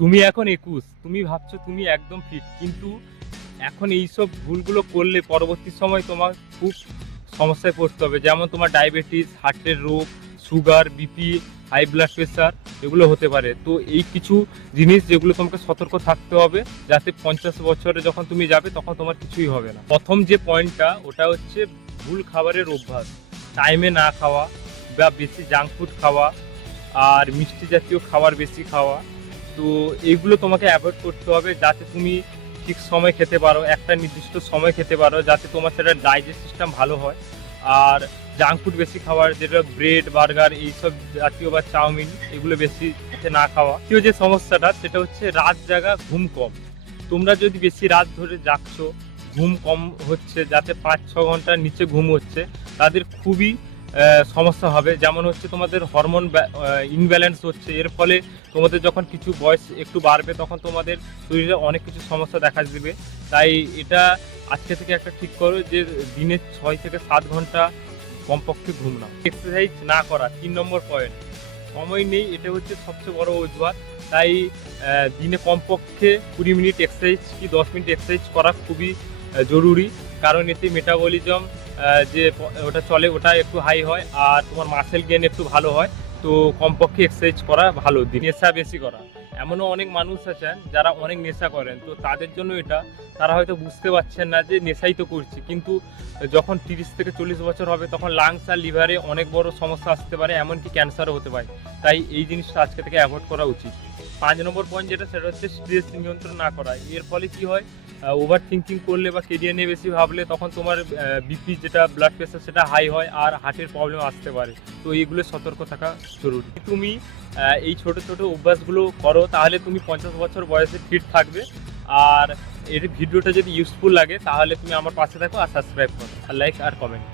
তুমি এখন 21, তুমি ভাবছো তুমি একদম ফিট, কিন্তু এখন এইসব ভুলগুলো করলে পরবর্তী সময় তোমার খুব সমস্যায় পড়তে হবে। যেমন তোমার ডায়াবেটিস, হার্টের রোগ, sugar, BP, high blood pressure এগুলো হতে পারে। তো এই কিছু জিনিস যেগুলো তোমাকে সতর্ক থাকতে হবে, যাতে 50 বছরে যখন তুমি যাবে তখন তোমার কিছুই হবে না। প্রথম যে পয়েন্টটা ওটা হচ্ছে ভুল খাবারের অভ্যাস। টাইমে না খাওয়া বা বেশি জাঙ্ক ফুড খাওয়া আর মিষ্টি জাতীয় খাবার বেশি খাওয়া। তো এইগুলো তোমাকে অ্যাভয়েড করতে হবে, যাতে তুমি ঠিক সময় খেতে পারো, একটা নির্দিষ্ট সময় খেতে পারো, যাতে তোমার সেটা ডাইজেস্ট সিস্টেম ভালো হয়। আর জাঙ্ক ফুড বেশি খাবার, যেটা ব্রেড, বার্গার এইসব জাতীয় বা চাউমিন, এগুলো বেশি না খাওয়া। দ্বিতীয় যে সমস্যাটা সেটা হচ্ছে রাত জাগা, ঘুম কম। তোমরা যদি বেশি রাত ধরে জাগছো, ঘুম কম হচ্ছে, যাতে 5-6 ঘন্টার নিচে ঘুম হচ্ছে, তাদের খুবই সমস্যা হবে। যেমন হচ্ছে তোমাদের হরমোন ইনব্যালেন্স হচ্ছে, এর ফলে তোমাদের যখন কিছু বয়স একটু বাড়বে তখন তোমাদের শরীরে অনেক কিছু সমস্যা দেখা দিবে। তাই এটা আজকে থেকে একটা ঠিক করো যে দিনে 6 থেকে 7 ঘন্টা কমপক্ষে ঘুম নাও। এক্সারসাইজ না করা 3 নম্বর পয়েন্ট, সময় নেই, এটা হচ্ছে সবচেয়ে বড় অজুহাত। তাই দিনে কমপক্ষে 20 মিনিট এক্সারসাইজ কি 10 মিনিট এক্সারসাইজ করা খুবই জরুরি। কারণ এতে মেটাবলিজম যে ওটা চলে ওটা একটু হাই হয়, আর তোমার মাসেল গেন একটু ভালো হয়। তো কমপক্ষে এক্সারসাইজ করা ভালো। নেশা বেশি করা, এমনও অনেক মানুষ আছেন যারা অনেক নেশা করেন, তো তাদের জন্য এটা, তারা হয়তো বুঝতে পারছেন না যে নেশাই তো করছি, কিন্তু যখন 30 থেকে 40 বছর হবে তখন লাংস আর লিভারে অনেক বড় সমস্যা আসতে পারে, এমনকি ক্যান্সারও হতে পারে। তাই এই জিনিসটা আজকে থেকে অ্যাভয়েড করা উচিত। 5 নম্বর পয়েন্ট যেটা, সেটা হচ্ছে স্ট্রেস নিয়ন্ত্রণ না করা। এর ফলে কি হয়, ওভার থিঙ্কিং করলে বা কেরিয়ার নিয়ে বেশি ভাবলে তখন তোমার বিপি, যেটা ব্লাড প্রেশার, সেটা হাই হয় আর হার্টের প্রবলেম আসতে পারে। তো এইগুলো সতর্ক থাকা জরুরি। তুমি এই ছোট ছোট অভ্যাসগুলো করো, তাহলে তুমি 50 বছর বয়সে ফিট থাকবে। আর এর ভিডিওটা যদি ইউজফুল লাগে তাহলে তুমি আমার পাশে থাকো আর সাবস্ক্রাইব করো আর লাইক আর কমেন্ট।